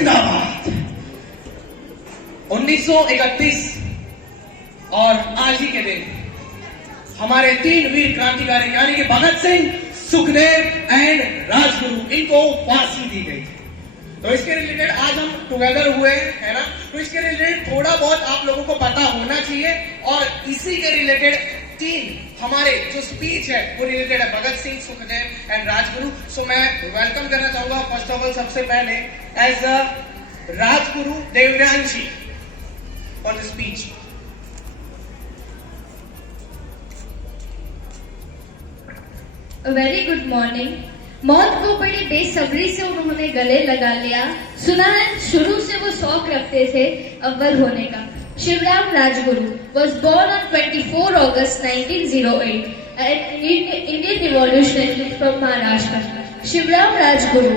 जिंदाबाद। 1931 और आज ही के दिन हमारे 3 वीर क्रांतिकारी यानी कि भगत सिंह, सुखदेव एंड राजगुरु, इनको फांसी दी गई थी। तो इसके रिलेटेड आज हम टुगेदर हुए है ना, तो इसके रिलेटेड थोड़ा बहुत आप लोगों को पता होना चाहिए। और इसी के रिलेटेड 3 हमारे जो स्पीच है वो रिलेटेड है भगत सिंह, सुखदेव एंड राजगुरु। सो मैं वेलकम करना चाहूंगा फर्स्ट ऑफ ऑल सबसे पहले as a Rajguru Devyanshi for the speech. Very good morning. मौत को बड़ी बेसब्री से उन्होंने गले लगा लिया। सुना है शुरू से वो शौक रखते थे अव्वल होने का। Shivram Rajguru was born on 24 August 1908 at Indian Revolution from Maharashtra. Shivram Rajguru,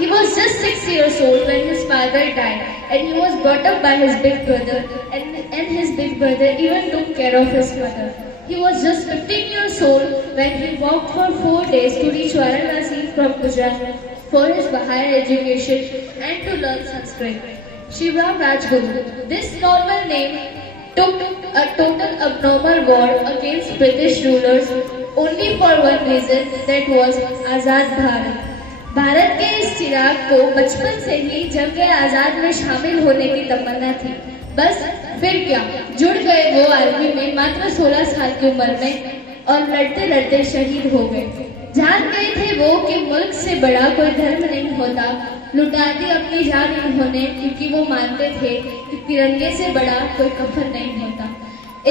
he was just 6 years old when his father died, and he was brought up by his big brother, and his big brother even took care of his mother. He was just 15 years old when he walked for 4 days to reach Varanasi from Gujarat for his higher education and to learn Sanskrit. Shivram Rajguru. This normal name took a total abnormal war against British rulers only for one reason, that was Azad Bharat. Bharat के इस चिराग को बचपन से ही जंग आजाद में शामिल होने की तमन्ना थी। बस फिर क्या, जुड़ गए वो आर्मी में मात्र 16 साल की उम्र में और लड़ते लड़ते शहीद हो गए। जान गए थे वो कि मुल्क से बड़ा कोई धर्म नहीं होता। लुटा दी अपनी जान इन्होंने, क्योंकि वो मानते थे कि तिरंगे से बड़ा कोई कफन नहीं होता।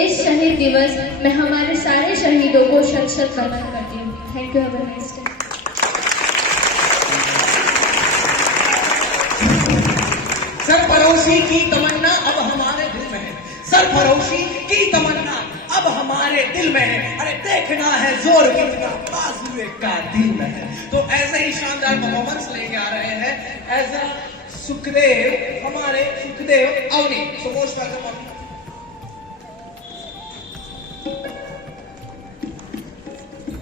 इस शहीद दिवस में हमारे सारे शहीदों को शत शत नमन करती हूँ। Thank you. Have a nice day. सरफरोशी की तमन्ना अब हमारे दिल में है। सरफरोशी की तमन्ना अब हमारे दिल में है। अरे देखना है जोर कितना बाजुए का दिल में है। तो ऐसे ही शानदार परफॉर्मेंस लेके आ रहे हैं एज अ सुखदेव, हमारे Sukhdev Avani. So most welcome.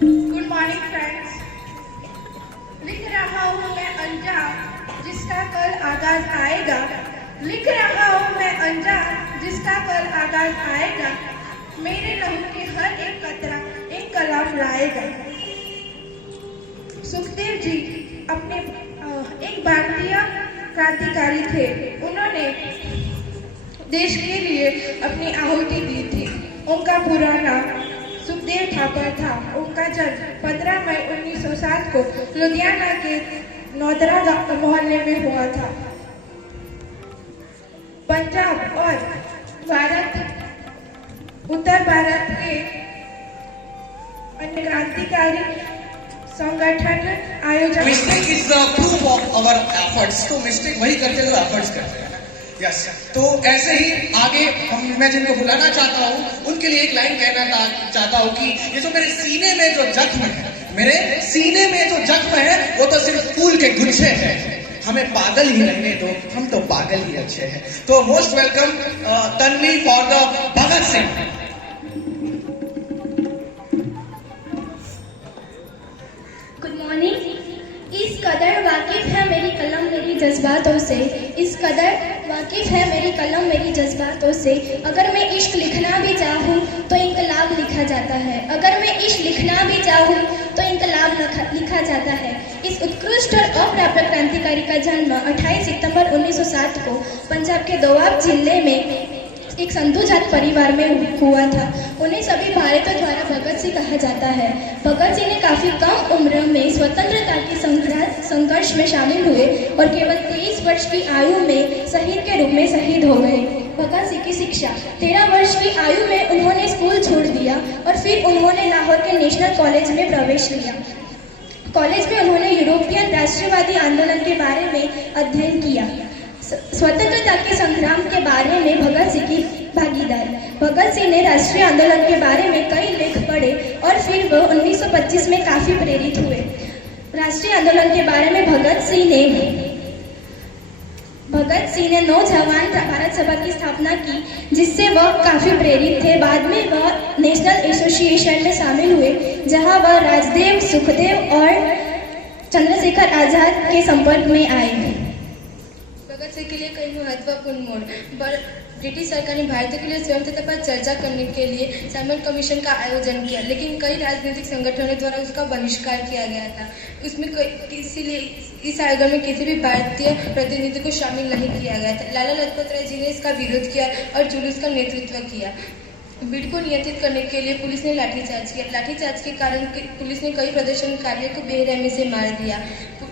Good morning friends. लिख रहा हूँ मैं अनजान जिसका कल आगाज आएगा। लिख रहा हूँ मैं अनजान जिसका कल आगाज आएगा। मेरे लहू के हर एक कतरा एक कलाम लाएगा। सुखदेव जी अपने एक भारतीय क्रांतिकारी थे। उन्होंने देश के लिए अपनी आहुति दी थी। उनका पूरा नाम सुखदेव थापर था। उनका जन्म 15 मई 1907 को लुधियाना के नौदरा मोहल्ले में हुआ था। पंजाब और उत्तर भारत के अन्य क्रांतिकारी संगठन आयोजन। Mistake is the proof of our efforts. तो मिस्टेक वही करते हैं जो एफर्ट्स करते हैं। यस, तो ऐसे ही आगे मैं जिनको बुलाना चाहता हूँ उनके लिए एक लाइन कहना चाहता हूँ कि ये जो मेरे सीने में जो जख्म है, मेरे सीने में जो जख्म है वो तो सिर्फ फूल के गुच्छे हैं। हमें पागल ही रहने दो, हम तो पागल ही अच्छे हैं। तो most welcome Tanvi for the Bhagat Singh. Good morning. इस कदर वाकिफ है मेरी कलम मेरी जज्बातों से। इस कदर वाकिफ है मेरी कलम मेरी जज्बातों से। अगर मैं इश्क लिखना भी चाहूँ तो इनकलाब लिखा जाता है। अगर मैं इश्क लिखना भी चाहूँ तो इनकलाब लिखा जाता है। इस उत्कृष्ट और अप्राप्त क्रांतिकारी का जन्म 28 सितंबर 1907 को पंजाब के दोआब जिले में एक संधू जात परिवार में हुआ था। उन्हें सभी भारतीयों द्वारा भगत सिंह कहा जाता है। भगत सिंह ने काफी कम उम्र में स्वतंत्रता के संघर्ष में शामिल हुए और केवल 23 वर्ष की आयु में शहीद के रूप में शहीद हो गए। भगत सिंह की शिक्षा 13 वर्ष की आयु में उन्होंने स्कूल छोड़ दिया और फिर उन्होंने लाहौर के नेशनल कॉलेज में प्रवेश लिया। कॉलेज में उन्होंने यूरोपियन राष्ट्रवादी आंदोलन के बारे में अध्ययन किया। स्वतंत्रता के संग्राम के बारे में भगत सिंह की भागीदारी। भगत सिंह ने राष्ट्रीय आंदोलन के बारे में कई लेख पढ़े और फिर वह 1925 में काफी प्रेरित हुए। राष्ट्रीय आंदोलन के बारे में भगत सिंह ने नौजवान भारत सभा की स्थापना की, जिससे वह काफी प्रेरित थे। बाद में वह नेशनल एसोसिएशन में शामिल हुए, जहां वह राजदेव, सुखदेव और चंद्रशेखर आजाद के संपर्क में आए। भविष्य के लिए कई महत्वपूर्ण मोड़। ब्रिटिश सरकार ने भारतीय के लिए स्वतंत्रता पर चर्चा करने के लिए साइमन कमीशन का आयोजन किया, लेकिन कई राजनीतिक संगठनों द्वारा उसका बहिष्कार किया गया था। उसमें इसीलिए इस आयोजन में किसी भी भारतीय प्रतिनिधि को शामिल नहीं किया गया था। लाला लाजपत राय जी ने इसका विरोध किया और जुलूस का नेतृत्व किया। भीड़ को नियंत्रित करने के लिए पुलिस ने लाठीचार्ज किया। लाठीचार्ज के कारण पुलिस ने कई प्रदर्शनकारियों को बेरहमी से मार दिया।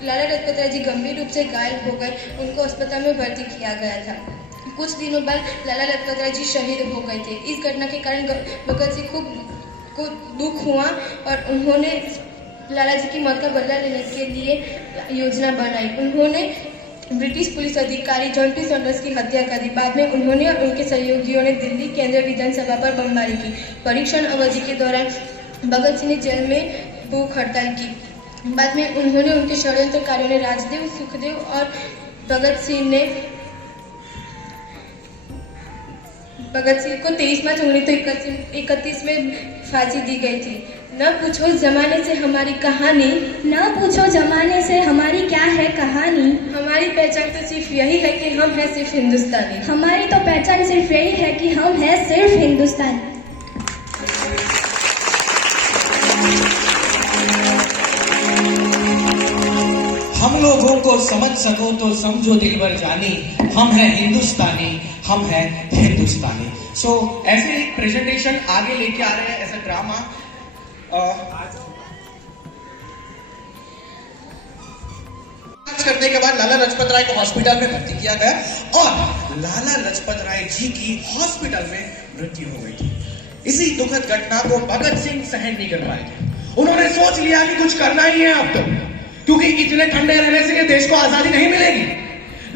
लाला लाजपत राय जी गंभीर रूप से घायल हो गए, उनको अस्पताल में भर्ती किया गया था। कुछ दिनों बाद लाला लाजपत राय जी शहीद हो गए थे। इस घटना के कारण भगत सिंह को दुख हुआ और उन्होंने लाला जी की मौत का बदला लेने के लिए योजना बनाई। उन्होंने ब्रिटिश पुलिस अधिकारी जॉन टी सैंडर्स की हत्या कर दी। बाद में उन्होंने और उनके सहयोगियों ने दिल्ली केंद्रीय विधानसभा पर बमबारी की। परीक्षण अवधि के दौरान भगत सिंह ने जेल में भूख हड़ताल की। बाद में उन्होंने उनके षड्यंत्रकारियों ने राजदेव, सुखदेव और भगत सिंह को 23 मार्च 1931 में फांसी दी गई थी। न पूछो जमाने से हमारी कहानी, न पूछो जमाने से हमारी क्या है कहानी। हमारी पहचान तो सिर्फ यही है कि हम हैं सिर्फ हिंदुस्तानी। हमारी तो पहचान सिर्फ यही है कि हम हैं सिर्फ हिंदुस्तानी। हम लोगों को समझ सको तो समझो दिल भर जानी, हम हैं हिंदुस्तानी, हम हैं हिंदुस्तानी। सो ऐसे एक प्रेजेंटेशन आगे लेके आ रहे हैं ऐसा ड्रामा। करने के बाद लाला लाजपत राय को हॉस्पिटल में भर्ती किया गया और लाला लाजपत राय जी की हॉस्पिटल में मृत्यु हो गई थी। इसी दुखद घटना को भगत सिंह सहन नहीं कर पाए थे। उन्होंने सोच लिया कि कुछ करना ही है अब तो, क्योंकि इतने ठंडे रहने से देश को आजादी नहीं मिलेगी।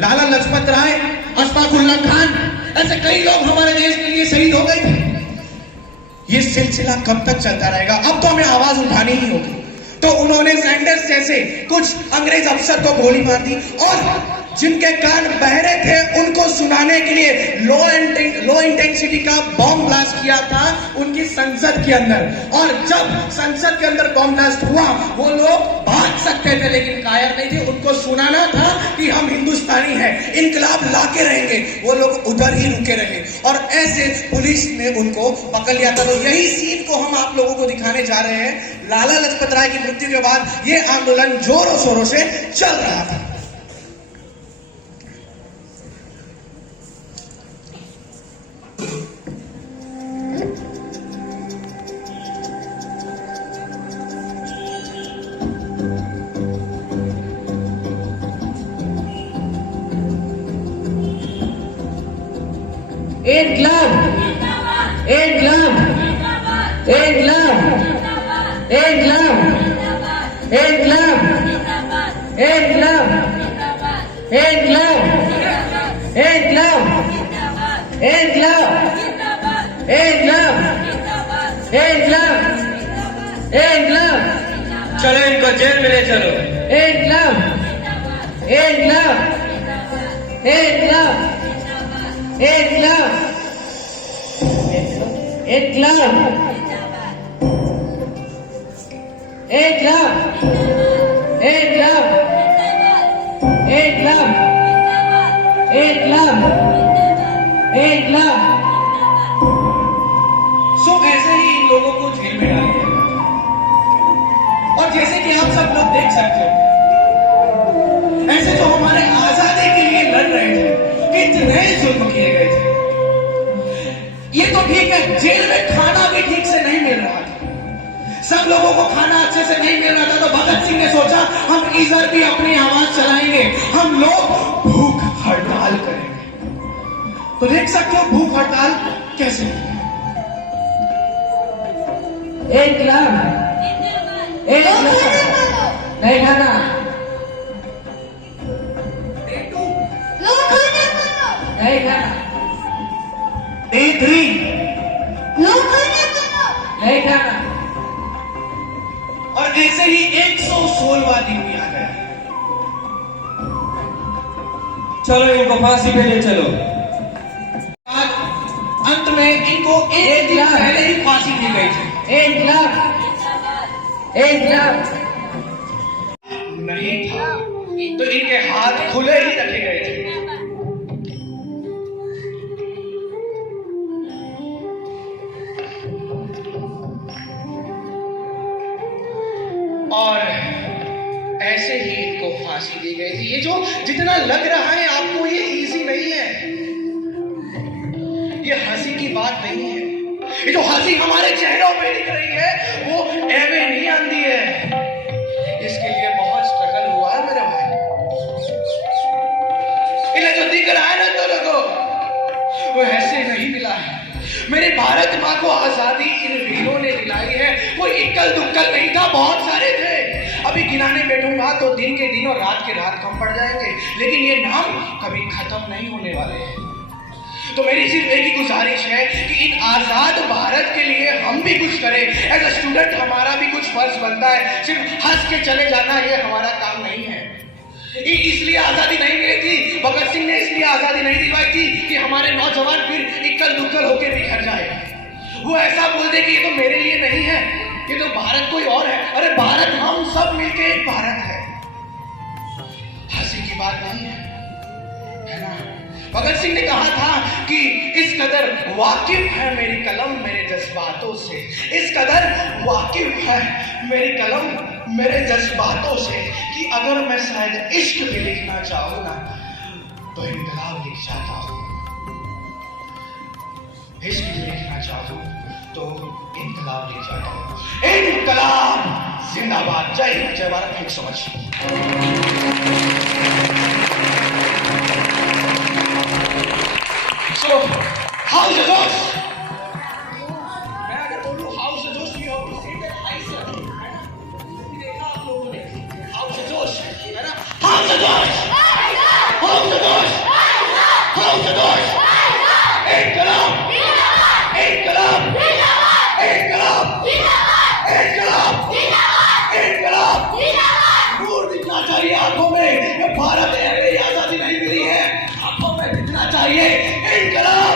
लाला लाजपत राय, अशफाक उल्लाह खान, ऐसे कई लोग हमारे देश के लिए शहीद हो गए थे। ये सिलसिला कब तक चलता रहेगा? अब तो हमें आवाज उठानी ही होगी। तो उन्होंने सैंडर्स जैसे कुछ अंग्रेज अफसर को गोली मार दी और जिनके कान बहरे थे उनको सुनाने के लिए लो इंटेंसिटी का बॉम्ब ब्लास्ट किया था उनकी संसद के अंदर। और जब संसद के अंदर बॉम्ब ब्लास्ट हुआ वो लोग भाग सकते थे लेकिन कायर नहीं थे। उनको सुनाना था कि हम हिंदुस्तानी हैं, इनकलाब लाके रहेंगे। वो लोग उधर ही रुके रहे और ऐसे पुलिस ने उनको पकड़ लिया था। तो यही सीन को हम आप लोगों को दिखाने जा रहे हैं। लाला लाजपत राय की मृत्यु के बाद ये आंदोलन जोरों शोरों से चल रहा था। इनकलाब, इनकलाब, इनकलाब, इनकलाब, इनकलाब, इनकलाब, इनकलाब, इनकलाब, इनकलाब, इनकलाब, इनकलाब, इनकलाब। चलो इनको जेल में ले चलो। इनकलाब, इनकलाब, इनकलाब, इनकलाब, इनकलाब, इनकलाब, इनकलाब, इनकलाब, इनकलाब, इनकलाब। सो ऐसे ही इन लोगों को जेल में डाल दिया। और जैसे कि आप सब लोग देख सकते हो, ऐसे जो हमारे आजादी के लिए लड़ रहे थे कितने जुल्म किए गए थे। ये तो ठीक है, जेल में खाना भी ठीक से नहीं मिल रहा था। सब लोगों को खाना अच्छे से नहीं मिल रहा था। तो भगत सिंह ने सोचा हम इधर भी अपनी आवाज चलाएंगे, हम लोग भूख हड़ताल करेंगे। तो देख सकते हो भूख हड़ताल कैसे होती है। इनकलाब, इनकलाब, नहीं खाना, नहीं खाना, Day 3 नहीं खाना। और ऐसे ही 116वां दिन भी आ गया। चलो इनको फांसी पे ले चलो। आज अंत में इनको एक दिन पहले ही फांसी दी गई थी। इनकलाब, इनकलाब नहीं था तो इनके हाथ खुले ही रखे गए थे। फांसी दी गई थी। ये जो जितना लग रहा है आपको ये इजी नहीं है, ये हंसी की बात नहीं है। ये जो हंसी हमारे चेहरों पे दिख रही है वो एवे नहीं आंदी है, इसके लिए बहुत स्ट्रगल हुआ है मेरे भाई। इन्हें जो दिख रहा है ना दोनों को वो ऐसे नहीं मिला है। मेरे भारत माँ को आजादी इन वीरों ने दिलाई है, कोई इक्कल दुक्कल नहीं था, बहुत सारे थे। अभी गिनाने बैठूंगा तो दिन के दिन और रात के रात कम पड़ जाएंगे, लेकिन ये नाम कभी खत्म नहीं होने वाले हैं। तो मेरी सिर्फ एक ही गुजारिश है कि इन आजाद भारत के लिए हम भी कुछ करें। एज अ स्टूडेंट हमारा भी कुछ फर्ज बनता है, सिर्फ हंस के चले जाना ये हमारा काम नहीं है। इसलिए आजादी नहीं मिली थी, भगत सिंह ने इसलिए आजादी नहीं दिलवाई थी कि हमारे नौजवान फिर इक्कल दुक्कल होकर बिखर जाए। वो ऐसा बोल दे कि ये तो मेरे लिए नहीं है, ये तो भारत कोई और है। अरे भारत हम सब मिलके एक भारत है, हंसी की बात नहीं है ना। भगत सिंह ने कहा था कि इस कदर वाकिफ है मेरी कलम मेरे जज्बातों से, इस कदर वाकिफ है मेरी कलम मेरे जज्बातों से कि अगर मैं शायद इश्क भी लिखना चाहूँ ना तो इनकलाब लिख जाता हूँ। इश्क भी लिखना चाहूँ तो इनकलाब लिख जाता हूँ। इनकलाब जिंदाबाद। जय हिंद, जय Bharat. Thank so much. So, how's the Josh? मैं अगर बोलूँ how's the Josh, you have to say that I said, है ना? देखा आप लोगों ने how's the Josh, है ना? How's the Josh? How's the Josh? How's the Josh? इनकलाब, इनकलाब, इनकलाब, इनकलाब, इनकलाब। नूर दिखना चाहिए आंखों में, ये भारत है, मेरी आजादी नहीं मिली है, आंखों में दिखना चाहिए इनकलाब।